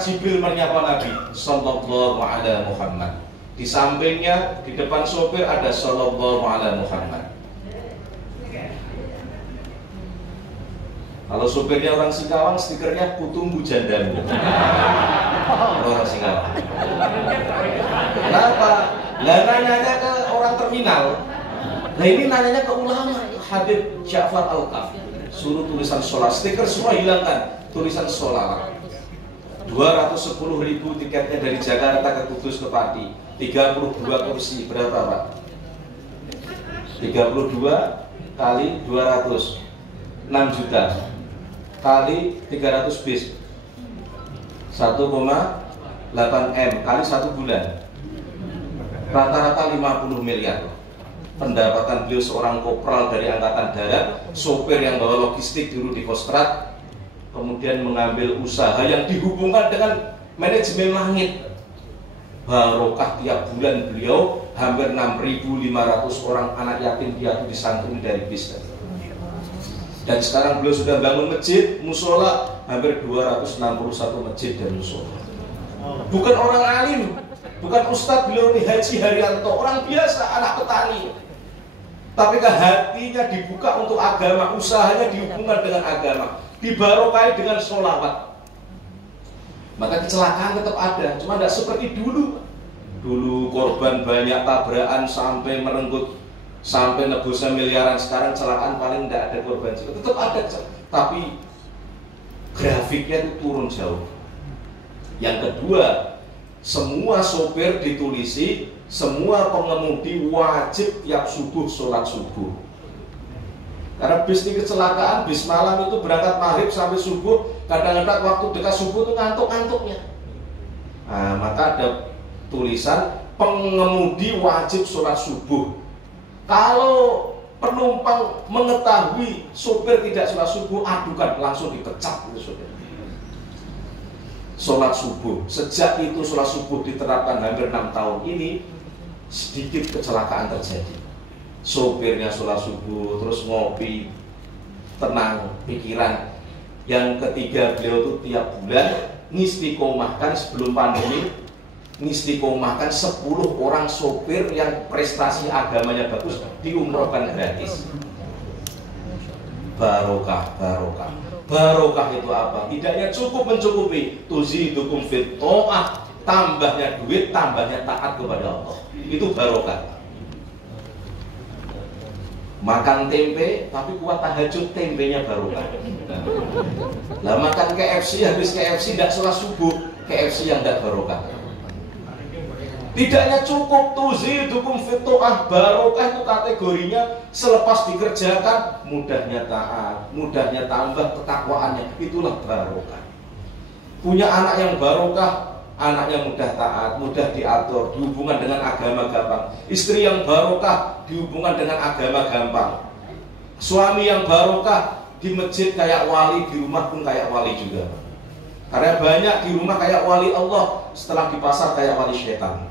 Jibril menyapa Nabi sallallahu alaihi Muhammad. Di sampingnya, di depan sopir ada sallallahu alaihi Muhammad. Kalau sopirnya orang Singkawang, stikernya kutunggu jandamu. Orang Singkawang. Kenapa? Lah nanyanya ke orang terminal. Nah ini nanyanya ke ulama. Habib Ja'far Al-Kaf. Suruh tulisan sholat. Stiker semua hilangkan. Tulisan sholat. 210.000 tiketnya dari Jakarta ke Kudus ke Pati. 32 kursi. Berapa Pak? 32 kali 200 6 juta kali 300 bis 1,8 M kali 1 bulan, rata-rata 50 miliar. Pendapatan beliau seorang kopral dari Angkatan Darat, sopir yang bawa logistik dulu di Kostrad, kemudian mengambil usaha yang dihubungkan dengan manajemen langit. Barokah tiap bulan beliau hampir 6.500 orang anak yatim piatu disantuni dari bis. Dan sekarang beliau sudah bangun masjid, musola, hampir 261 masjid dan musola. Bukan orang alim, bukan ustadz, beliau ini Haji Haryanto, orang biasa, anak petani. Tapi hatinya dibuka untuk agama, usahanya dihubungkan dengan agama, dibarokai dengan sholawat. Maka kecelakaan tetap ada, cuma tidak seperti dulu. Dulu korban banyak, tabrakan sampai merenggut, sampai nebusnya miliaran. Sekarang kecelakaan paling tidak ada korban juga, tetap ada, tapi grafiknya itu turun jauh. Yang kedua, semua sopir ditulisi, semua pengemudi wajib tiap subuh sholat subuh. Karena bis ini kecelakaan, bis malam itu berangkat maghrib sampai subuh, kadang-kadang waktu dekat subuh itu ngantuk-ngantuknya. Nah, maka ada tulisan pengemudi wajib sholat subuh. Kalau penumpang mengetahui sopir tidak sholat subuh, adukan, langsung dipecat itu sopir. Sholat subuh, sejak itu sholat subuh diterapkan hampir 6 tahun ini, sedikit kecelakaan terjadi. Sopirnya sholat subuh, terus ngopi, tenang pikiran. Yang ketiga, beliau itu tiap bulan ngistiqomahkan sebelum pandemi, ngistiqomahkan 10 orang sopir yang prestasi agamanya bagus, diumrohkan gratis. Barokah, barokah. Barokah itu apa? Tidaknya cukup mencukupi, tuzidukum fit ta'ah, tambahnya duit, tambahnya taat kepada Allah. Itu barokah. Makan tempe tapi kuat tahajud, tempenya barokah. Lah makan KFC, habis KFC tidak sholat subuh, KFC yang tidak barokah. Tidaknya cukup tuzidukum fit ta'ah, barokah itu kategorinya selepas dikerjakan mudahnya taat, mudahnya tambah ketakwaannya, itulah barokah. Punya anak yang barokah, anaknya mudah taat, mudah diatur, dihubungan dengan agama gampang. Istri yang barokah dihubungan dengan agama gampang. Suami yang barokah di masjid kayak wali, di rumah pun kayak wali juga. Karena banyak di rumah kayak wali Allah, setelah di pasar kayak wali setan.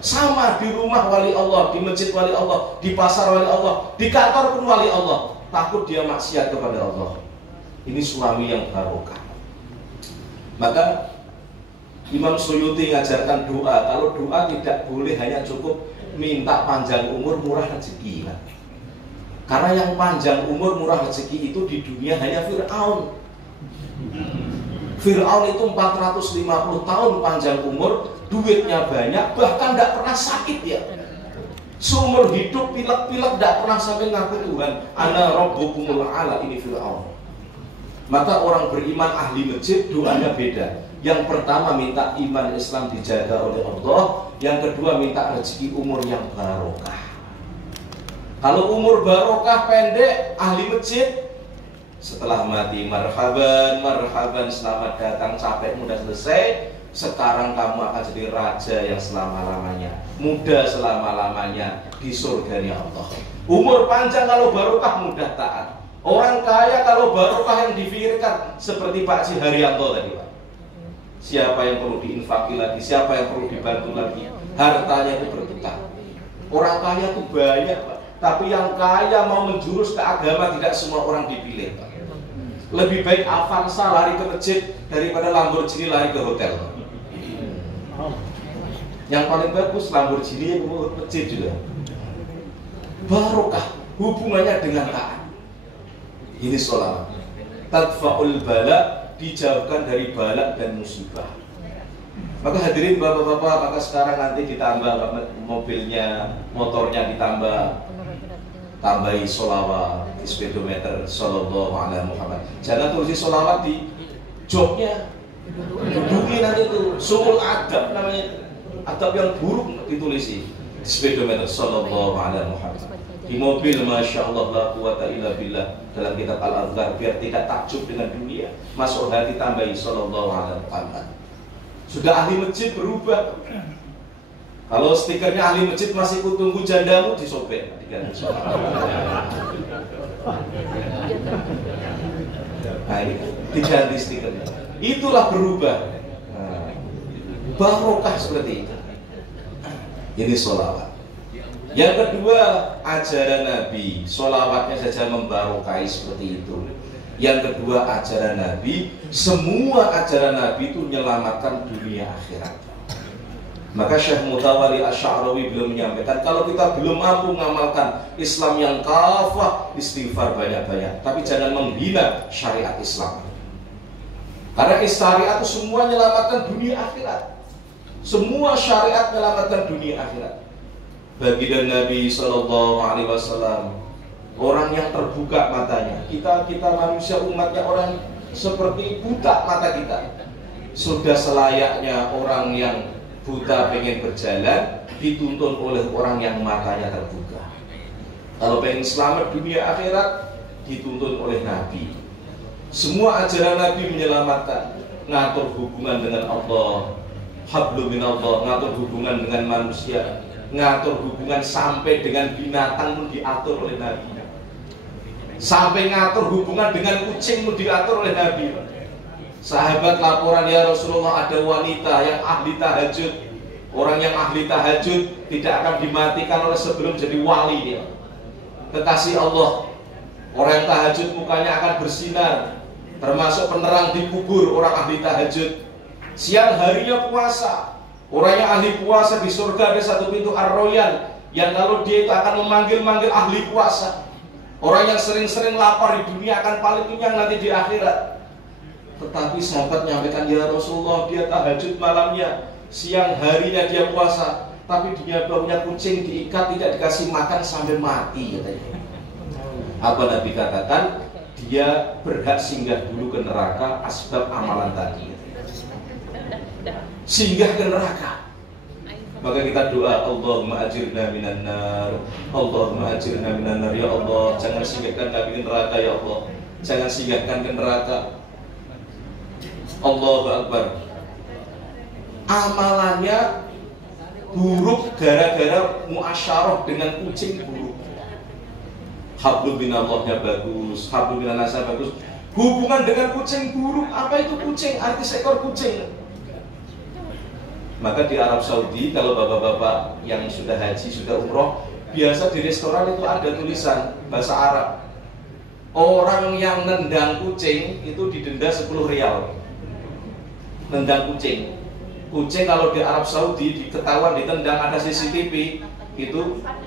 Sama di rumah wali Allah, di masjid wali Allah, di pasar wali Allah, di kantor pun wali Allah. Takut dia maksiat kepada Allah. Ini suami yang barokah. Maka Imam Suyuti ngajarkan doa. Kalau doa tidak boleh hanya cukup minta panjang umur, murah rezeki. Karena yang panjang umur, murah rezeki itu di dunia hanya Fir'aun. Fir'aun itu 450 tahun panjang umur, duitnya banyak, bahkan tidak pernah sakit ya. Seumur hidup pilek-pilek, tidak pernah sampai ngaku Tuhan, ana rabbukumul a'la, ini Fir'aun. Maka orang beriman ahli masjid doanya beda. Yang pertama minta iman Islam dijaga oleh Allah, yang kedua minta rezeki umur yang barokah. Kalau umur barokah pendek, ahli masjid setelah mati marhaban, marhaban, selamat datang, capekmu sudah selesai. Sekarang kamu akan jadi raja yang selama-lamanya, muda selama-lamanya di surganya Allah. Umur panjang kalau barokah, mudah taat. Orang kaya kalau barokah yang dipikirkan seperti Pak Haji Haryanto tadi Pak. Siapa yang perlu diinfaki lagi, siapa yang perlu dibantu lagi, hartanya itu bertukar. Orang kaya itu banyak Pak, tapi yang kaya mau menjurus ke agama tidak semua orang dipilih Pak. Lebih baik Avanza lari ke masjid daripada Lamborghini lari ke hotel. Yang paling bagus Lamborghini ke masjid juga. Barokah hubungannya dengan taat. Ini sholawat. Tadfa'ul bala, dijauhkan dari balak dan musibah. Maka hadirin bapak-bapak, maka sekarang nanti ditambah mobilnya, motornya ditambah, tambahi sholawat di speedometer sallallahu alaihi Muhammad. Jangan tulis sholawat di joknya, duduki nanti itu suul adab namanya, adab yang buruk ditulisi di speedometer sallallahu alaihi Muhammad. Di mobil masya Allah la quwata illa billah, dalam kitab Al-Azhar, biar tidak takjub dengan dunia, masuk hati tambahi sallallahu alaihi Muhammad. Sudah ahli masjid berubah. Kalau stikernya ahli masjid masih kutunggu jandamu, disobek diganti. Nah ini diganti stikernya. Itulah berubah. Nah, barokah seperti itu. Ini sholawat. Yang kedua, ajaran Nabi. Sholawatnya saja membarokai seperti itu. Yang kedua, ajaran Nabi. Semua ajaran Nabi itu menyelamatkan dunia akhirat. Maka Syekh Mutawalli Asy'arawi belum menyampaikan, kalau kita belum mampu mengamalkan Islam yang kafah, istighfar banyak-banyak, tapi jangan menghina syariat Islam. Karena syariat itu semua menyelamatkan dunia akhirat. Semua syariat menyelamatkan dunia akhirat. Baginda Nabi SAW, orang yang terbuka matanya. Kita manusia umatnya orang seperti buta mata kita. Sudah selayaknya orang yang buta pengen berjalan dituntun oleh orang yang matanya terbuka. Kalau pengen selamat dunia akhirat dituntun oleh Nabi. Semua ajaran Nabi menyelamatkan, ngatur hubungan dengan Allah, hablum minallah, ngatur hubungan dengan manusia, ngatur hubungan sampai dengan binatang pun diatur oleh Nabi. Sampai ngatur hubungan dengan kucing pun diatur oleh Nabi. Sahabat laporan, ya Rasulullah, ada wanita yang ahli tahajud. Orang yang ahli tahajud tidak akan dimatikan oleh sebelum jadi wali dia. Kekasih Allah. Orang yang tahajud mukanya akan bersinar, termasuk penerang di kubur orang ahli tahajud. Siang harinya puasa. Orang yang ahli puasa di surga ada satu pintu Ar-Royan, yang kalau dia itu akan memanggil-manggil ahli puasa. Orang yang sering-sering lapar di dunia akan paling kenyang nanti di akhirat. Tetapi sahabat menyampaikan, ya Rasulullah, dia tahajud malamnya, siang harinya dia puasa, tapi dia punya kucing diikat, tidak dikasih makan sampai mati katanya. Apa Nabi katakan? Dia berhak singgah dulu ke neraka asbab amalan tadi. Singgah ke neraka. Maka kita doa, Allahumma ajirna minan nar, Allahumma ajirna minan nar, ya Allah, jangan singgahkan kami ke neraka, ya Allah, jangan singgahkan ke neraka. Allahu Akbar. Amalannya buruk gara-gara muasyarah dengan kucing buruk. Hablum minallahnya bagus, hablum minannasnya bagus. Hubungan dengan kucing buruk. Apa itu kucing? Arti seekor kucing. Maka di Arab Saudi, kalau bapak-bapak yang sudah haji, sudah umroh, biasa di restoran itu ada tulisan bahasa Arab. Orang yang nendang kucing itu didenda 10 rial. Nendang kucing. Kucing kalau di Arab Saudi diketahuan ditendang, ada CCTV, itu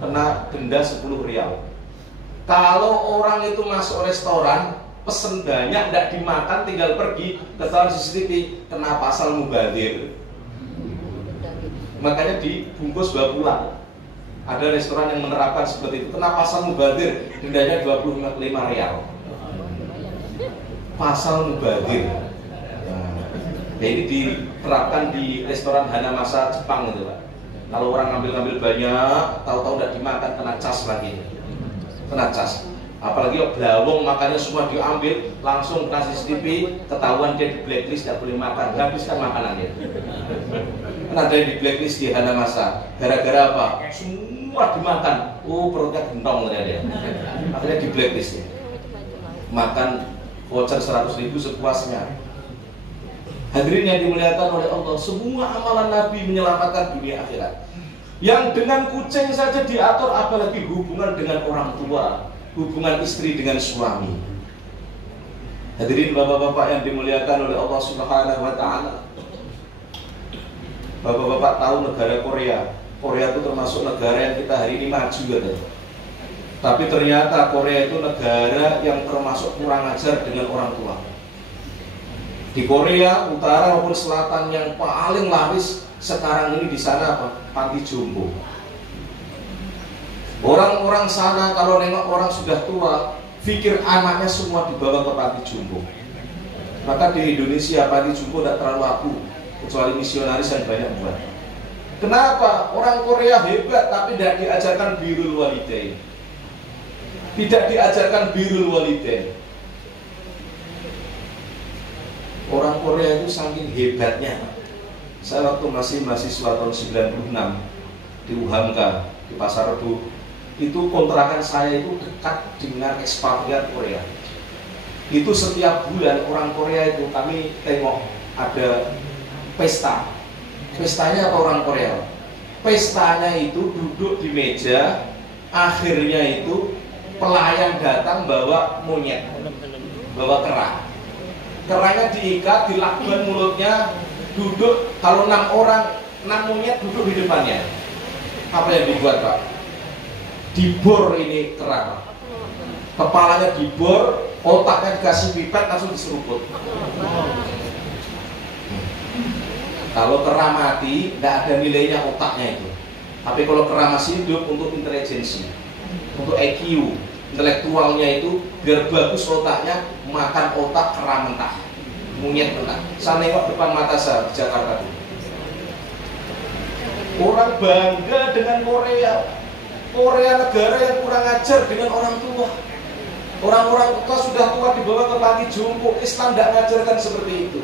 kena denda 10 rial. Kalau orang itu masuk restoran, pesen banyak, tidak dimakan, tinggal pergi, ketahuan CCTV, kena pasal mubadzir. Makanya dibungkus bawa pulang. Ada restoran yang menerapkan seperti itu, kena pasal mubadzir, dendanya 25 rial. Pasal mubadzir. Ya, ini diterapkan di restoran Hanamasa Jepang gitu Pak. Kalau orang ngambil banyak, tahu-tahu tidak dimakan, kena cas lagi. Kena cas. Apalagi blawong makannya semua diambil, langsung kasih CCTV, ketahuan dia di blacklist, tidak boleh makan, habiskan makanannya. Kan ada yang di blacklist di Hanamasa. Gara-gara apa? Semua dimakan. Oh, perutnya gentong ternyata. Akhirnya di blacklist ya. Makan voucher 100.000 sepuasnya. Hadirin yang dimuliakan oleh Allah, semua amalan Nabi menyelamatkan dunia akhirat. Yang dengan kucing saja diatur, apalagi hubungan dengan orang tua, hubungan istri dengan suami. Hadirin bapak-bapak yang dimuliakan oleh Allah Subhanahu wa taala. Bapak-bapak tahu negara Korea. Korea itu termasuk negara yang kita hari ini maju katanya. Tapi ternyata Korea itu negara yang termasuk kurang ajar dengan orang tua. Di Korea Utara maupun Selatan yang paling laris sekarang ini di sana apa? Panti jompo. Orang-orang sana kalau nengok orang sudah tua, pikir anaknya semua dibawa ke panti jompo. Maka di Indonesia panti jompo tidak terlalu laku, kecuali misionaris yang banyak buat. Kenapa? Orang Korea hebat tapi tidak diajarkan birrul walidain. Tidak diajarkan birrul walidain. Orang Korea itu saking hebatnya. Saya waktu masih mahasiswa tahun 96 di Uhamka, di Pasar Rebo, itu kontrakan saya itu dekat dengan ekspatriat Korea. Itu setiap bulan orang Korea itu kami tengok ada pesta. Pestanya apa orang Korea? Pestanya itu duduk di meja, akhirnya itu pelayan datang bawa monyet, bawa kera. Keranya diikat, dilakban mulutnya, duduk, kalau 6 orang, 6 monyet duduk di depannya. Apa yang dibuat Pak? Dibor ini kera. Kepalanya dibor, otaknya dikasih pipet, langsung diseruput. Kalau kera mati, tidak ada nilainya otaknya itu. Tapi kalau kera masih hidup untuk intelijensi, untuk IQ, intelektualnya itu biar bagus otaknya, makan otak kera mentah, monyet mentah. Saya nengok depan mata saya di Jakarta itu. Orang bangga dengan Korea. Korea negara yang kurang ajar dengan orang tua. Orang-orang tua sudah tua dibawa ke panti jompo. Islam tidak mengajarkan seperti itu.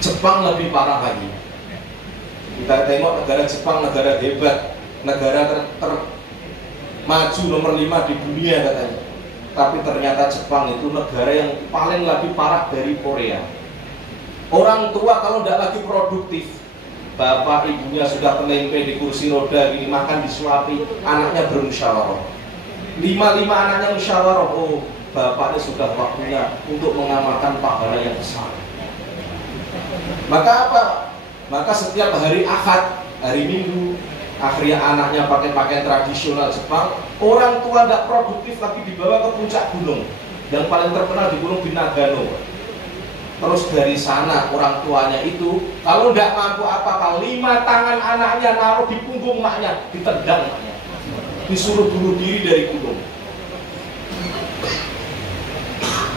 Jepang lebih parah lagi. Kita tengok negara Jepang, negara hebat, negara maju nomor 5 di dunia katanya. Tapi ternyata Jepang itu negara yang paling lebih parah dari Korea. Orang tua kalau tidak lagi produktif, bapak ibunya sudah terlempe di kursi roda gini, makan disuapi, anaknya bermusyawarah. 5 anaknya musyawarah, oh bapaknya sudah waktunya untuk mengamalkan pahala yang besar. Maka apa? Maka setiap hari Ahad, hari Minggu, akhirnya anaknya pakai pakaian tradisional Jepang. Orang tua tidak produktif lagi dibawa ke puncak gunung. Yang paling terkenal di Gunung Binagano. Terus dari sana orang tuanya itu kalau tidak mampu apa-apa, 5 tangan anaknya naruh di punggung maknya, ditendang maknya, disuruh bunuh diri dari gunung.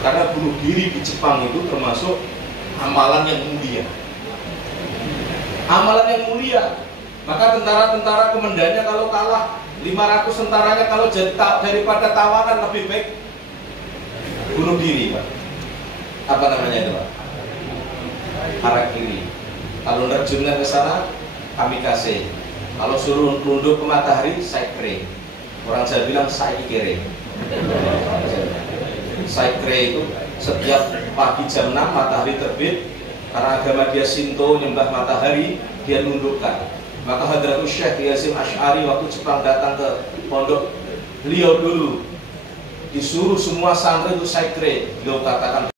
Karena bunuh diri di Jepang itu termasuk amalan yang mulia. Amalan yang mulia. Maka tentara-tentara komandannya kalau kalah, 500 tentaranya kalau jadi daripada tawanan lebih baik bunuh diri, Pak. Apa namanya itu, Pak? Harakiri. Kalau nerjunnya ke sana, kamikaze. Kalau suruh nunduk ke matahari, saikre. Orang Jawa bilang saikire. Saikre itu setiap pagi jam 6 matahari terbit. Karena agama dia Shinto, nyembah matahari, dia nundukkan. Maka Hadratus Syekh Hasyim Asy'ari waktu Jepang datang ke pondok beliau dulu disuruh semua santri itu saikre. Beliau katakan